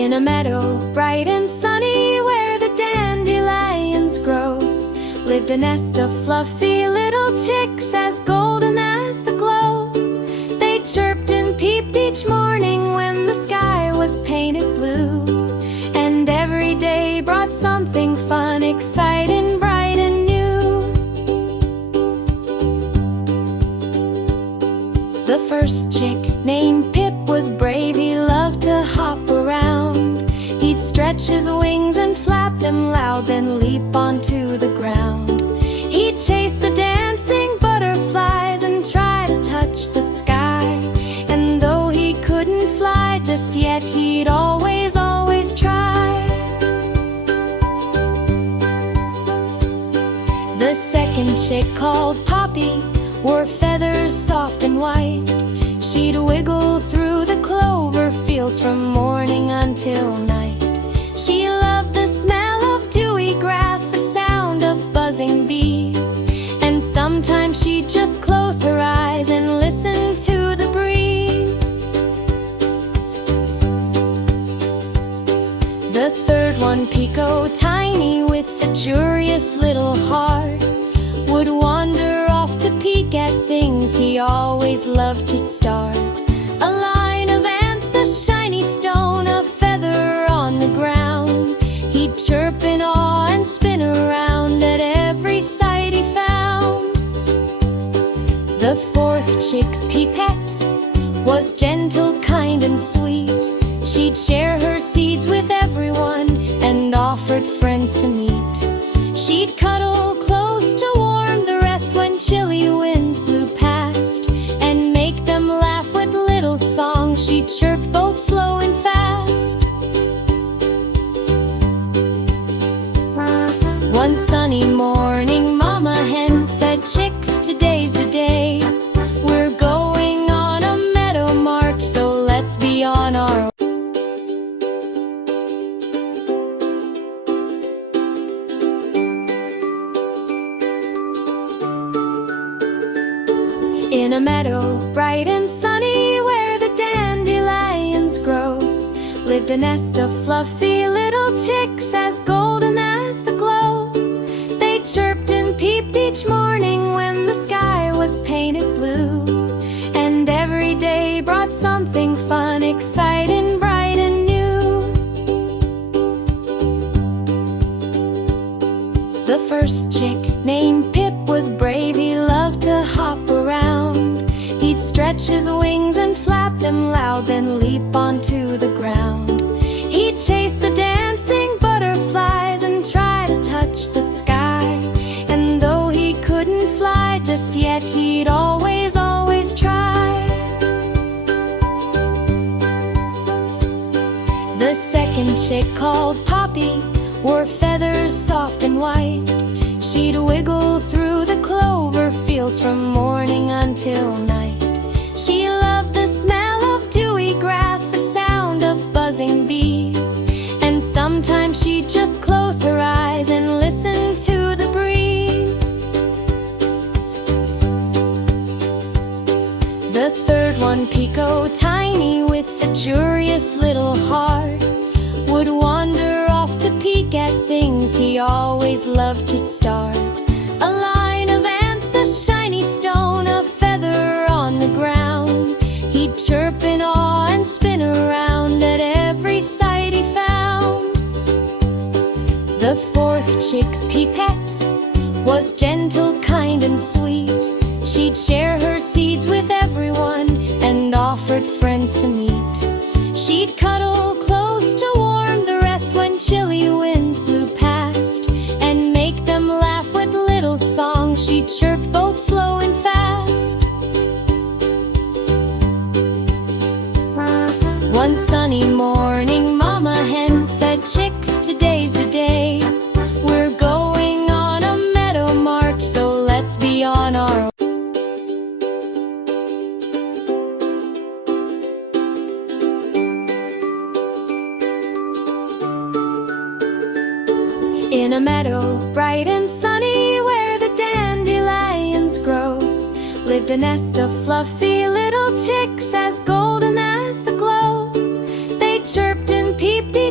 In a meadow, bright and sunny, where the dandelions grow, lived a nest of fluffy little chicks as golden as the glow. They chirped and peeped each morning when the sky was painted blue, and every day brought something fun, exciting, bright and new. The first chick, named Pip, was brave. He loved to hop around. He'd stretch his wings and flap them loud, then leap onto the ground. He'd chase the dancing butterflies and try to touch the sky. And though he couldn't fly just yet, he'd always, always try. The second chick, called Poppy, wore feathers soft and white. She'd wiggle through the clover fields from morning until night. She loved the smell of dewy grass, the sound of buzzing bees, and sometimes she'd just close her eyes and listen to the breeze. The third one, Pico, tiny with a curious little heart, would wander off to peek at things he always loved to start. A line of ants, a shiny stone, a feather on the ground. He'd chirp in awe and spin around at every sight he found. The fourth chick, Pipette, was gentle, kind and sweet. She'd share her seeds with everyone and offered friends to meet. She'd cuddle close to warm the rest when chilly winds blew past, and make them laugh with little songs she'd chirp both slow and fast. One sunny morning, Mama Hen said, "Chicks, today's the day. We're going on a meadow march, so let's be on our way." In a meadow, bright and sunny, where the dandelions grow, lived a nest of fluffy little chicks as golden as the glow. They chirped and peeped each morning when the sky was painted blue, and every day brought something fun, exciting, bright and new. The first chick, named Pip, was brave. He loved to hop around. He'd stretch his wings and flap them loud, then leap onto the ground. He'd chase the dancing butterflies and try to touch the sky. And though he couldn't fly just yet, he'd always, always try. The second chick, called Poppy, wore feathers soft and white. She'd wiggle through the clover fields from morning until night. She loved the smell of dewy grass, the sound of buzzing bees, and sometimes she'd just close her eyes and listen to the breeze. The third one, Pico, tiny with a curious little heart, would wander off to peek at things he always loved to start. A line of ants, a shiny stone, a feather on the ground. He'd chirp in awe and spin around at every sight he found. The fourth chick, Pipette, was gentle, kind and sweet. She'd share her seeds with everyone and offered friends to meet. She'd cuddle close to warm the rest when chilly winds blew past, and make them laugh with little songs she'd chirp both slow and fast. One sunny morning, Mama Hen said, "Chicks, today's the day. We're going on a meadow march, so let's be on our way." In a meadow, bright and sunny, where the dandelions grow, lived a nest of fluffy little chicks as golden as the glow. They chirped and peeped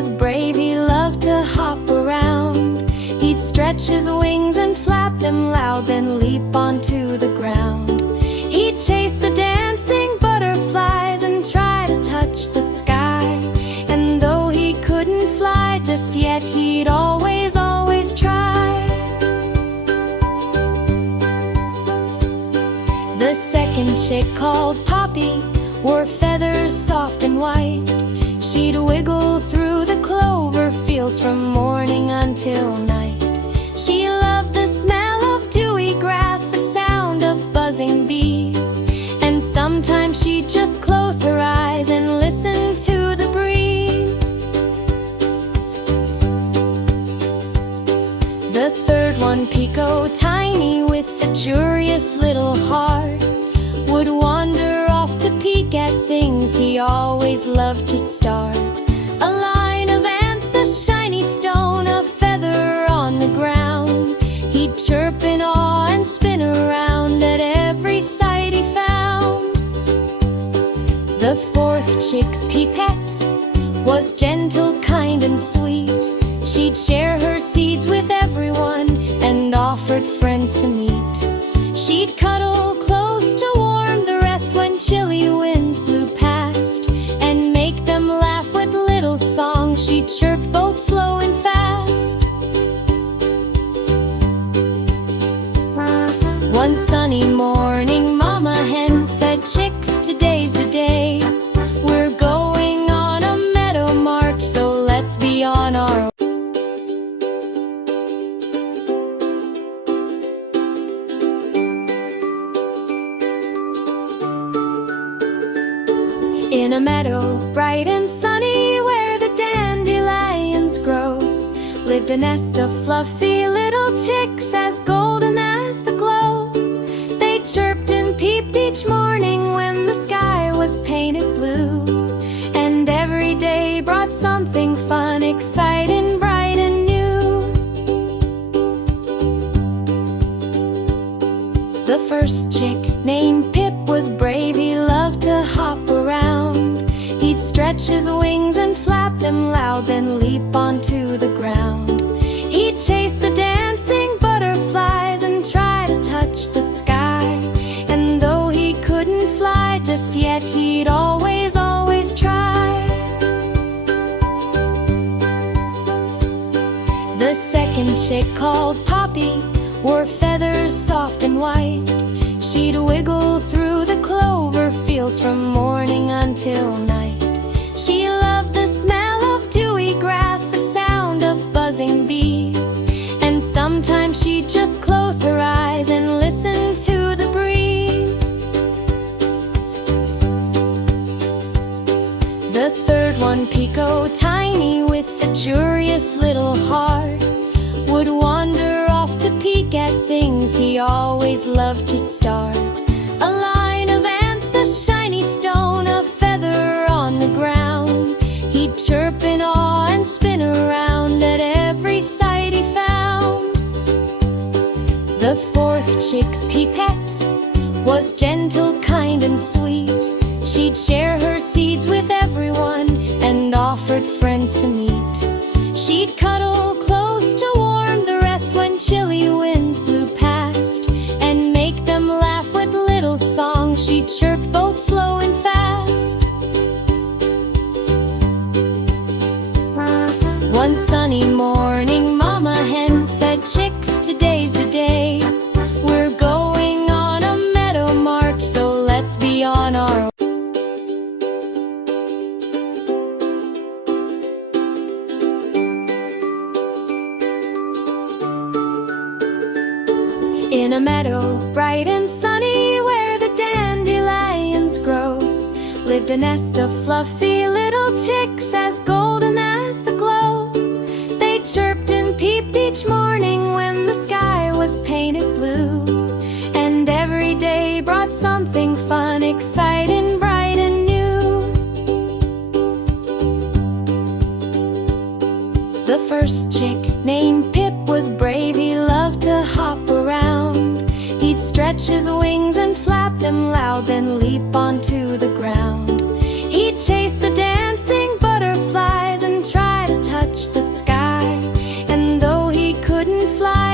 was brave, he loved to hop around. He'd stretch his wings and flap them loud, then leap onto the ground. He'd chase the dancing butterflies and try to touch the sky. And though he couldn't fly just yet, he'd always, always try. The second chick, called Poppy, wore feathers soft and white. She'd wiggle through the clover fields from morning until night. She loved the smell of dewy grass, the sound of buzzing bees, and sometimes she'd just close her eyes and listen to the breeze. The third one, Pico, tiny with a curious little heart, would wander off to peek at things he always loved to start. A line of ants, a shiny stone, a feather on the ground. He'd chirp in awe and spin around at every sight he found. The fourth chick, Pipette, was gentle, kind and sweet. She'd share her seeds with everyone and offered friends to meet. She'd cuddle close to warm the rest when chilly winds blew past, and make them laugh with little songs she'd chirp both slow and fast. One sunny morning, Mama Hen said, "Chicks, today's the day. We're going on a meadow march, so let's be on our way." In a meadow bright and sunny, where the dandelions grow, lived a nest of fluffy little chicks as golden as the glow. They chirped and peeped each morning when the sky was painted blue, and every day brought something fun, exciting, bright and new. The first chick, named Pip, was brave, he loved to hop around. He'd stretch his wings and flap them loud, then leap onto the ground. He'd chase the dancing butterflies and try to touch the sky. And though he couldn't fly just yet, he'd always, always try. The second chick, called Poppy, wore feathers soft and white. She'd wiggle through the clover fields from morning until night. She loved the smell of dewy grass, the sound of buzzing bees, and sometimes she'd just close her eyes and listen to the breeze. The third one, Pico, tiny with a curious little heart, would wander off to peek at things he always loved to start. A line of ants, a shiny stone, a feather on the ground. He'd chirp in awe and spin around at every sight he found. The fourth chick, Pipette, was gentle, kind and sweet. She'd share her seeds with everyone and offered friends to meet. She'd cuddle close to warm the rest when chilly winds blew past, and make them laugh with little songs she'd chirp both slow and fast. One sunny morning, Mama Hen said, "Chicks, today's the day. We're going on a meadow march, so let's be on our way." In a meadow bright and sunny, where the dandelions grow, lived a nest of fluffy little chicks as golden as the glow. They chirped and peeped each morning when the sky was painted blue, and every day brought something fun, exciting, bright and new. The first chick, named Pip, was brave, he loved to hop around. He'd stretch his wings and flap them loud, then leap onto the ground. He'd chase the dancing butterflies and try to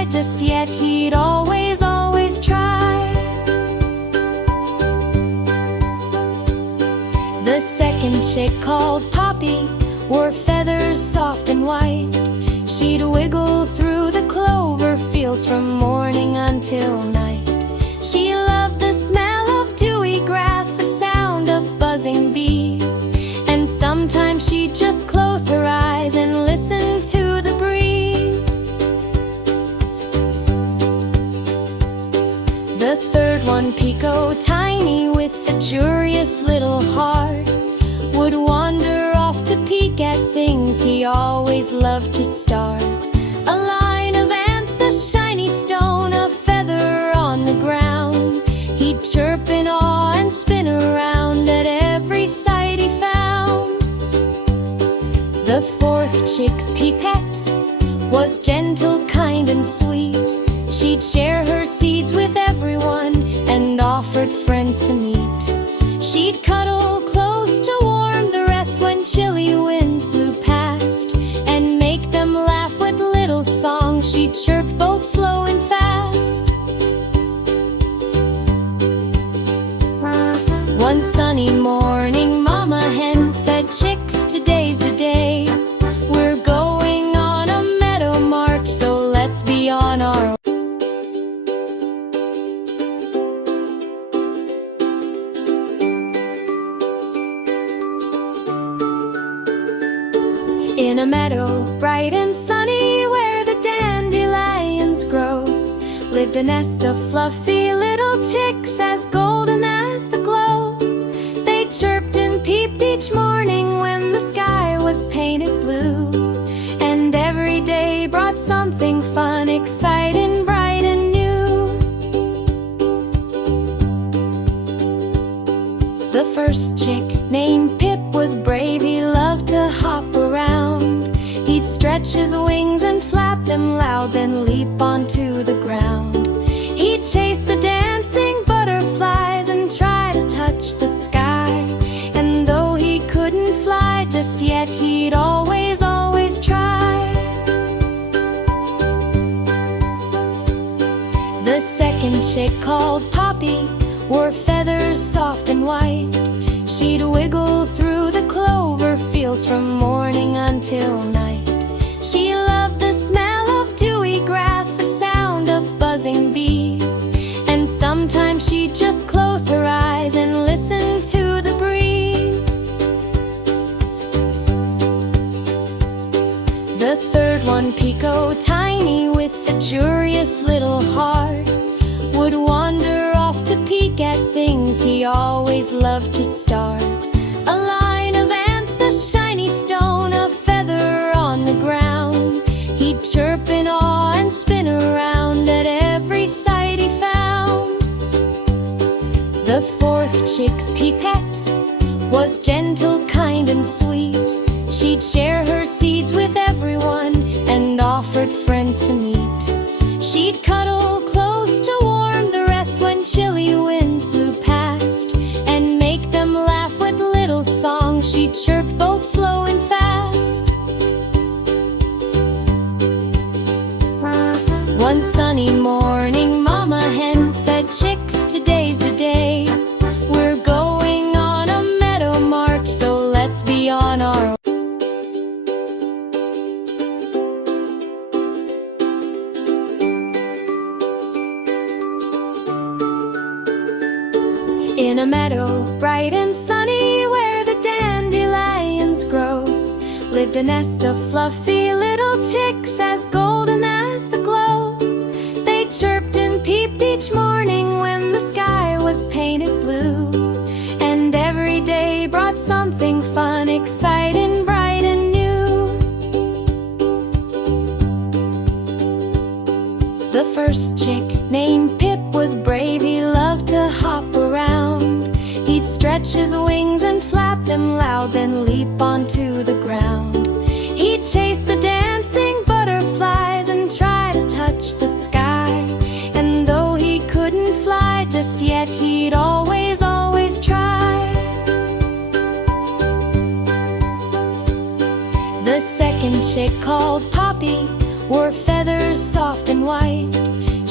just yet he'd always, always try. The second chick, called Poppy, wore feathers soft and white. She'd wiggle through the clover fields from morning until night. She loved the smell of dewy grass, the sound of buzzing bees, and sometimes she'd just close her eyes and listen to the breeze. The third one, Pico, tiny with a curious little heart, would wander off to peek at things he always loved to start. A line of ants, a shiny stone, a feather on the ground. He'd chirp in awe and spin around at every sight he found. The fourth chick, Pipette, was gentle, kind, and sweet. She'd share her seeds with everyone and offered friends to meet. She'd cuddle close to warm the rest when chilly winds blew past, and make them laugh with little songs she'd chirp both slow and fast. One sunny morning, Mama Hen said, "Chicks, today's the day. We're going on a meadow march, so let's be on our way." In a meadow bright and sunny, where the dandelions grow, lived a nest of fluffy little chicks as golden as the glow. They chirped and peeped each morning when the sky was painted blue, and every day brought something fun, exciting, bright and new. The first chick, named Pip, was brave. He loved to hop around. He'd stretch his wings and flap them loud, then leap onto the ground. He'd chase the dancing butterflies and try to touch the sky. And though he couldn't fly just yet, he'd always, always try. The second chick, called Poppy, wore feathers soft and white. She'd wiggle through the clover fields from morning until night. She loved the smell of dewy grass, the sound of buzzing bees, and sometimes she'd just close her eyes and listen to the breeze. The third one, Pico, tiny with a curious little heart, would wander off to peek at things he always loved to start. A line of ants, a shiny stone, a feather on the ground. He'd chirp in awe and spin around at every sight he found. The fourth chick, Pipette, was gentle, kind, and sweet. She'd share her seeds with everyone and offered friends to meet. She'd cuddle close to warm the rest when chilly winds blew past, and make them laugh with little songs she'd chirp both slow and fast. One sunny morning, Mama Hen said, "Chicks, today's the day. We're going on a meadow march, so let's be on our way." In a meadow bright and sunny, where the dandelions grow, lived a nest of fluffy little chicks as golden as the glow. They chirped and peeped each morning when the sky was painted blue, and every day brought something fun, exciting, bright and new. The first chick, named Pip, was brave. He loved to hop around. He'd stretch his wings and flap them loud, then leap onto the ground. He'd chase the dancing butterflies and try to touch the sky. And though he couldn't fly just yet, he'd always, always try. The second chick, called Poppy, wore feathers soft and white.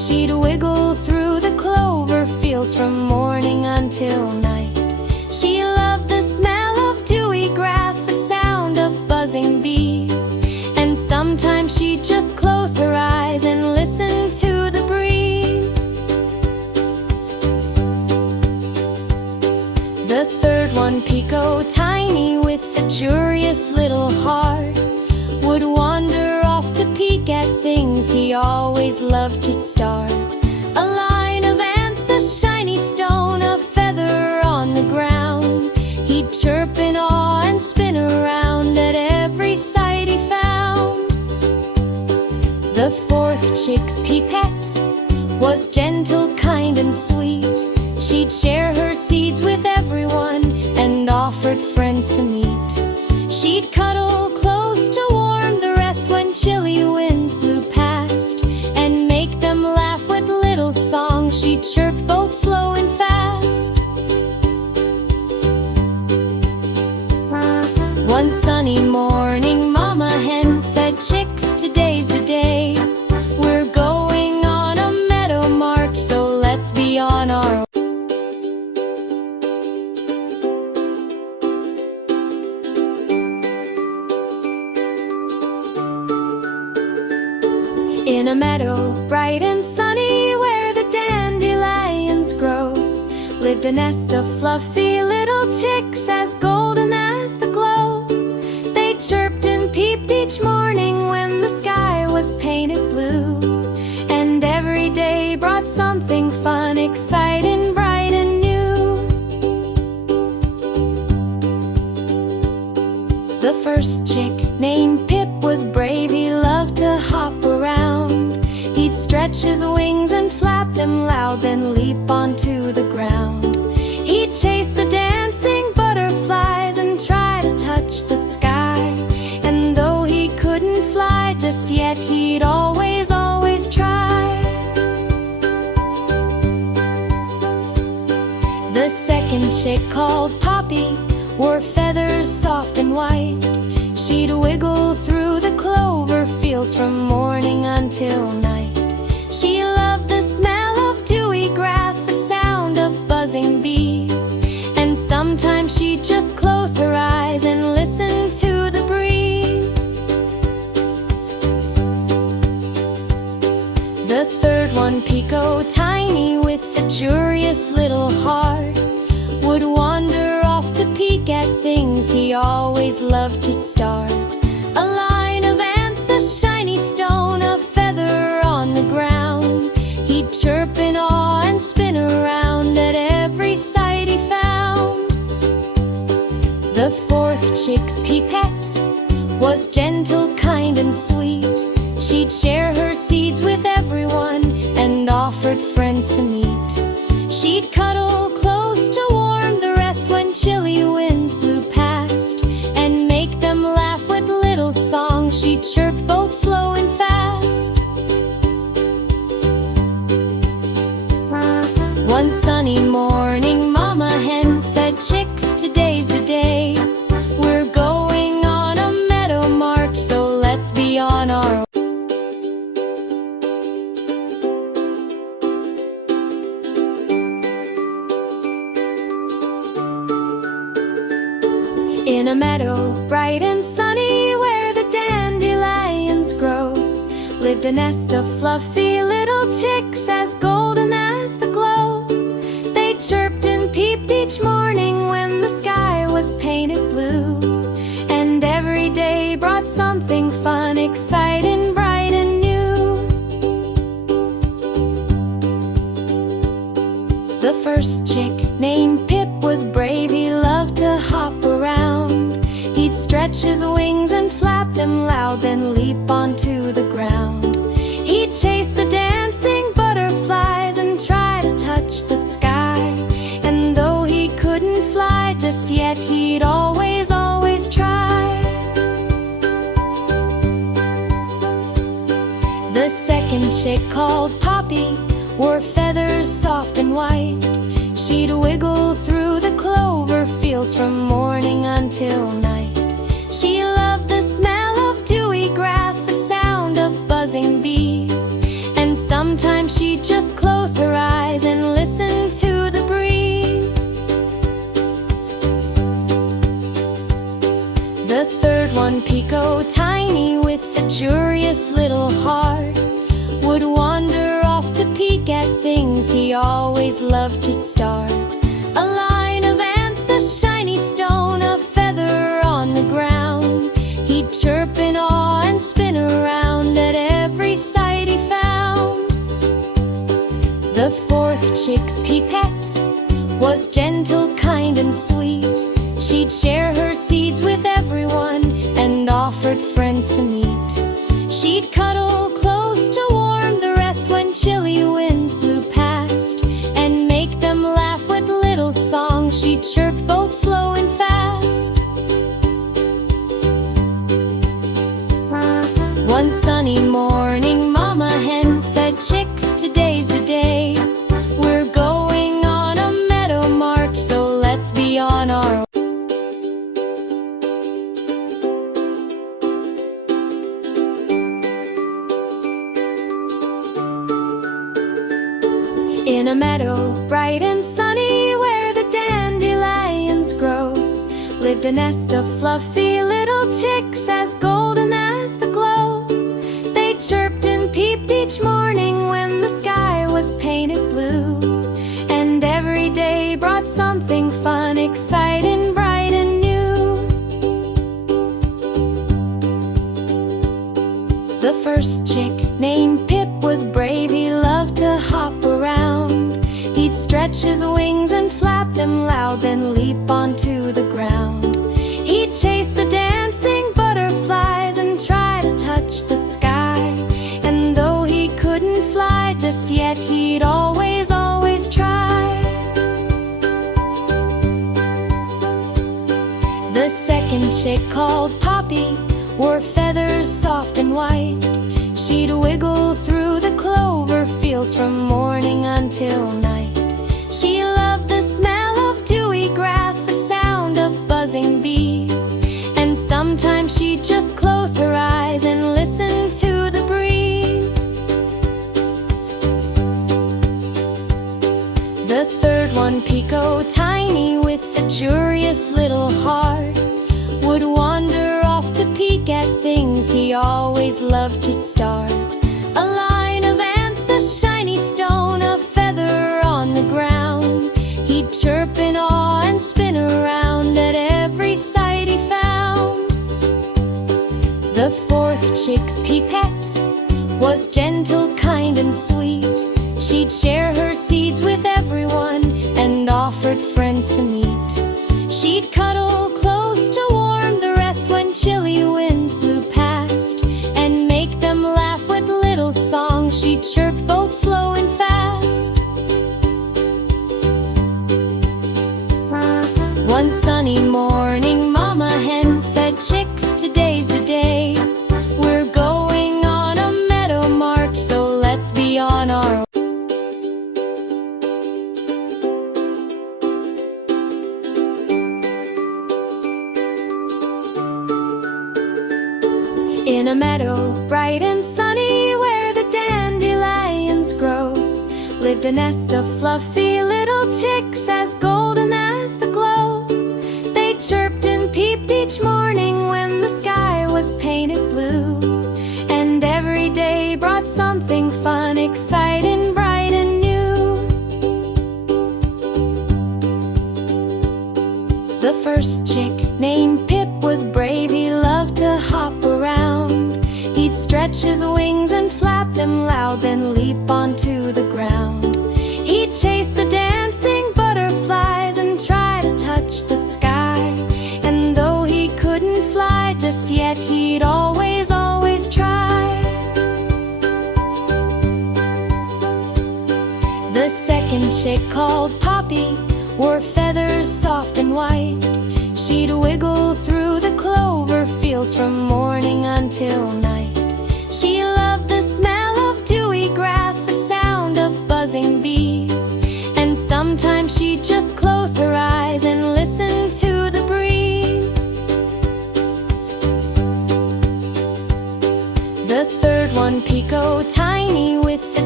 She'd wiggle through the clover fields from morning until night. She loved the smell of dewy grass, the sound of buzzing bees, and sometimes she'd just close her eyes and listen to the breeze. The third one, Pico, tiny with a curious little heart, would wander off to peek at things he always loved to start. A line of ants, a shiny stone, a feather on the ground. He'd chirp in awe and spin around at every sight he found. The fourth chick, Pipette, was gentle, kind, and sweet. She'd share her seeds with everyone and offered friends to meet. She'd cuddle close to warm the rest when chilly winds blew past, and make them laugh with little songs she'd chirp both slow and fast. One sunny morning, Mama Hen said, "Chicks, today's the day. We're going on a meadow march, so let's be on our way." In a meadow bright and sunny where the dandelions grow, lived a nest of fluffy little chicks as golden as the glow. They chirped and peeped each morning when the sky was painted blue, and every day brought something fun, exciting, bright, and new. The first chick, named Pip, was brave. He loved to hop around. He'd stretch his wings and flap them loud, then leap onto the ground. He'd chase the dancing butterflies and try to touch the sky. And though he couldn't fly just yet, he'd always, always try. The second chick, called Poppy, wore feathers soft and white. She'd wiggle through the clover fields from morning until night. She loved the smell of dewy grass, the sound of buzzing bees, and sometimes she'd just close her eyes and listen to the breeze. The third one, Pico, tiny with a curious little heart, would wander off to peek at things he always loved to start. A line of ants, a shiny stone, a feather on the ground. He'd chirp in awe and spin around at every sight he found. The fourth chick, Pipette, was gentle, kind, and sweet. She'd share her seeds with everyone and offered friends to meet. She'd cuddle close to warm the rest when chilly winds blew past, and make them laugh with little songs she'd chirp both slow and fast. One sunny morning, Mama Hen said, "Chicks, today's the day. We're going on a meadow march, so let's be on our way." In a meadow bright and sunny where the dandelions grow, lived a nest of fluffy little chicks as golden as the glow. They chirped and peeped each morning when the sky was painted blue, and every day brought something fun, exciting, bright, and new. The first chick, named Pip, was brave. He loved to hop around. He'd stretch his wings and flap them loud, then leap onto the ground. He'd chase the dancing butterflies and try to touch the sky. And though he couldn't fly just yet, he'd always, always try. The second chick, called Poppy, wore feathers soft and white. She'd wiggle through the clover fields from morning until night. She loved the smell of dewy grass, the sound of buzzing bees, and sometimes she'd just close her eyes and listen to the breeze. The third one, Pico, tiny with a curious little heart, would wander off to peek at things he always loved to start. A line of ants, a shiny stone, a feather on the ground. He'd chirp in awe and spin around at every sight he found. The fourth chick, Pipette, was gentle, kind, and sweet. She'd share her seeds with everyone and offered friends to meet. She'd cuddle close to warm the rest when chilly winds blew past, and make them laugh with little songs she'd chirp both slow and fast. One sunny morning, Mama Hen said, "Chicks, today's the day. We're going on a meadow march, so let's be on our way." In a meadow bright and sunny, where the dandelions grow, lived a nest of fluffy little chicks as golden as the glow. They chirped and peeped each morning when the sky was painted blue, and every day brought something fun, exciting, bright and new. The first chick, named Pip, was brave. He loved to hop around. He'd stretch his wings and flap them loud, then leap onto the ground. He'd chase the dancing butterflies and try to touch the sky. And though he couldn't fly just yet, he'd always, always try. The second chick, called Poppy, wore feathers soft and white. She'd wiggle through the clover fields from morning until night. She loved the smell of dewy grass, the sound of buzzing bees, and sometimes she'd just close her eyes and listen to the breeze. The third one, Pico, tiny with a curious little heart, would wander off to peek at things he always loved to start. A line of ants, a shiny stone, a feather on the ground. He'd chirp in awe and spin around at every sight he found. The fourth chick, Pipette, was gentle, kind, and sweet. She'd share her seeds with everyone and offered friends to meet. She'd cuddle close to warm the rest when chilly winds blew past, and make them laugh with little songs she'd chirp both slow and fast. One sunny morning, Mama Hen said, "Chicks, today's the day. We're going on a meadow march, so let's be on our way." In a meadow bright and sunny, where the dandelions grow, lived a nest of fluffy little chicks as golden as the glow. They chirped and peeped each morning when the sky was painted blue, and every day brought something fun, exciting, bright and new. The first chick, named Pip, was brave. He loved to hop around. He'd stretch his wings and flap them loud, then leap onto the ground. He'd chase the dancing butterflies and try to touch the sky. And though he couldn't fly just yet, he'd always, always try. The second chick, called Poppy, wore feathers soft and white. She'd wiggle through the clover fields from morning until night. She loved the smell of dewy grass, the sound of buzzing bees, and sometimes she'd just close her eyes and listen to the breeze. The third one, Pico, tiny with a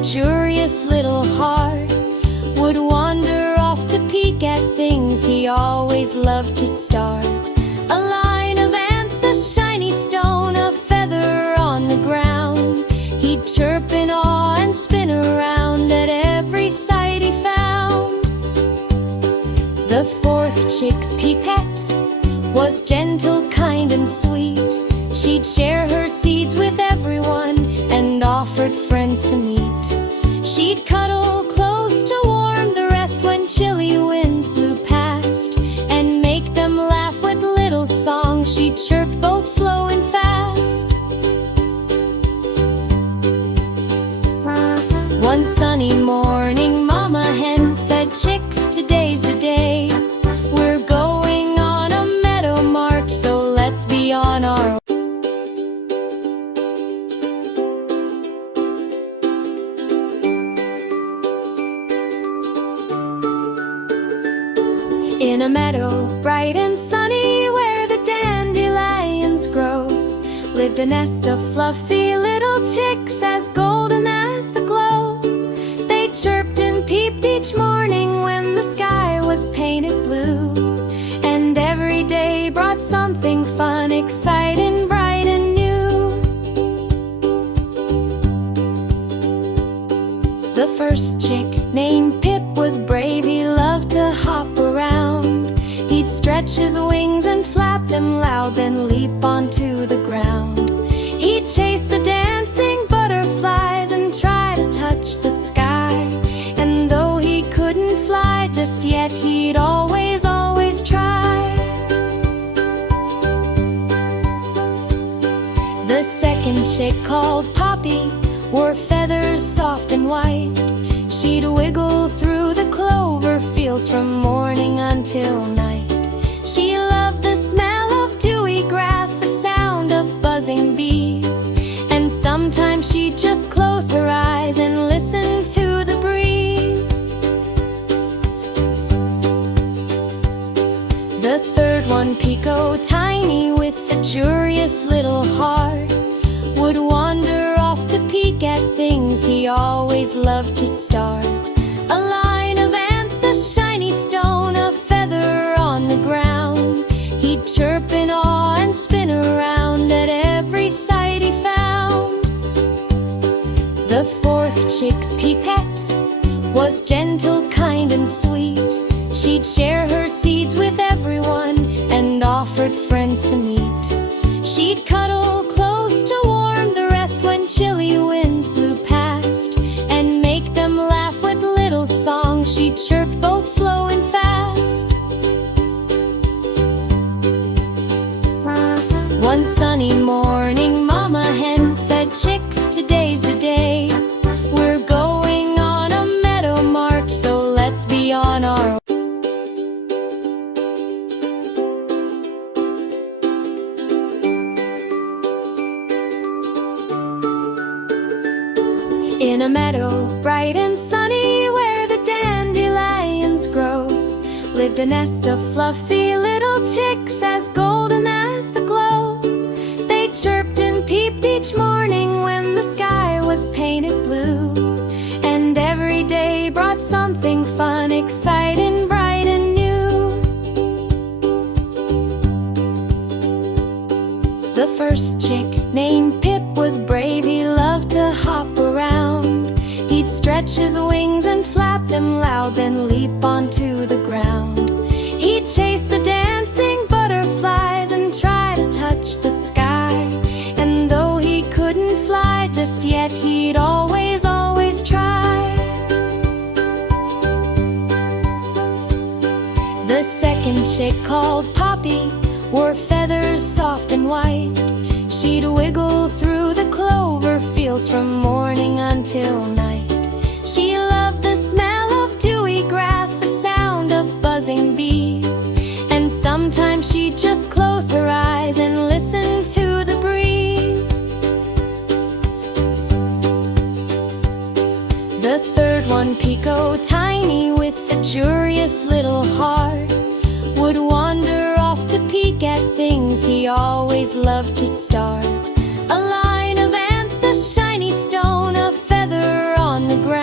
curious little heart, would wander off to peek at things he always loved to start. A line of ants, a shiny stone, a feather on the ground. He'd chirp in awe and spin around at every sight he found. The fourth chick, Pipette, was gentle, kind, and sweet. She'd share her seeds with everyone and offered friends to meet. She'd cuddle close to warm the rest when chilly winds blew past, and make them laugh with little songs she'd chirp both slow and fast. One sunny morning, Mama Hen said, "Chicks, today's the day. We're going on a meadow march, so let's be on our way." In a meadow bright and sunny, where the dandelions grow, lived a nest of fluffy little chicks as golden as the glow. They chirped and peeped each morning when the sky was painted blue, and every day brought something fun, exciting, bright, and new. The first chick, named Pip, was brave. He loved to hop around. He'd stretch his wings and flap them loud, then leap onto the ground. He'd chase the dancing butterflies and try to touch the sky. And though he couldn't fly just yet, he'd always, always try. The second chick, called Poppy, wore feathers soft and white. She'd wiggle through the clover fields from morning until night. She loved the smell of dewy grass, the sound of buzzing bees, and sometimes she'd just close her eyes and listen to the breeze. The third one, Pico, tiny with a curious little heart, would wander off to peek at things he always loved to start. A line of ants, a shiny stone, a feather on the ground. He'd chirp in awe and spin around at every sight he found. The fourth chick, Pipette, was gentle, kind, and sweet. She'd share her seeds with everyone and offered friends to meet. She'd cuddle close to warm the rest when chilly winds blew past, and make them laugh with little songs she'd chirp both slow and fast. One sunny morning, Mama Hen said, "Chicks, today's the day. We're going on a meadow march, so let's be on our way." In a meadow bright and sunny, where the dandelions grow, lived a nest of fluffy little chicks as golden as the glow. They chirped and peeped each morning when the sky was painted blue, and every day brought something fun, exciting, bright, and new. The first chick, named Pip, was brave. He loved to hop around. He'd stretch his wings and flap them loud, then leap onto the ground. He'd chase the dancing butterflies and try to touch the sky. And though he couldn't fly just yet, he'd always, always try. The second chick, called Poppy, wore feathers soft and white. She'd wiggle through the clover fields from morning until night. She loved the smell of dewy grass, the sound of buzzing bees, and sometimes she'd just close her eyes and listen to the breeze. The third one, Pico, tiny with a curious little heart, would wander off to peek at things he always loved to start. A line of ants, a shiny stone, a feather on the ground.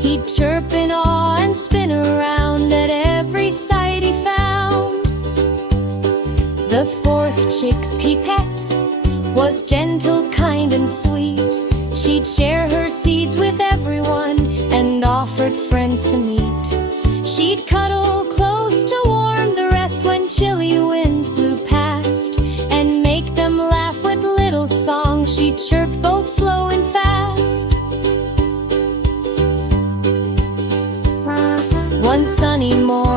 He'd chirp in awe and spin around at every sight he found. The fourth chick, Pipette, was gentle, kind, and sweet. She'd share her seeds with everyone and offered friends to meet. She'd cuddle close to warm the rest when chilly winds blew past, and make them laugh with little songs she'd chirp both slow and fast. One sunny morning,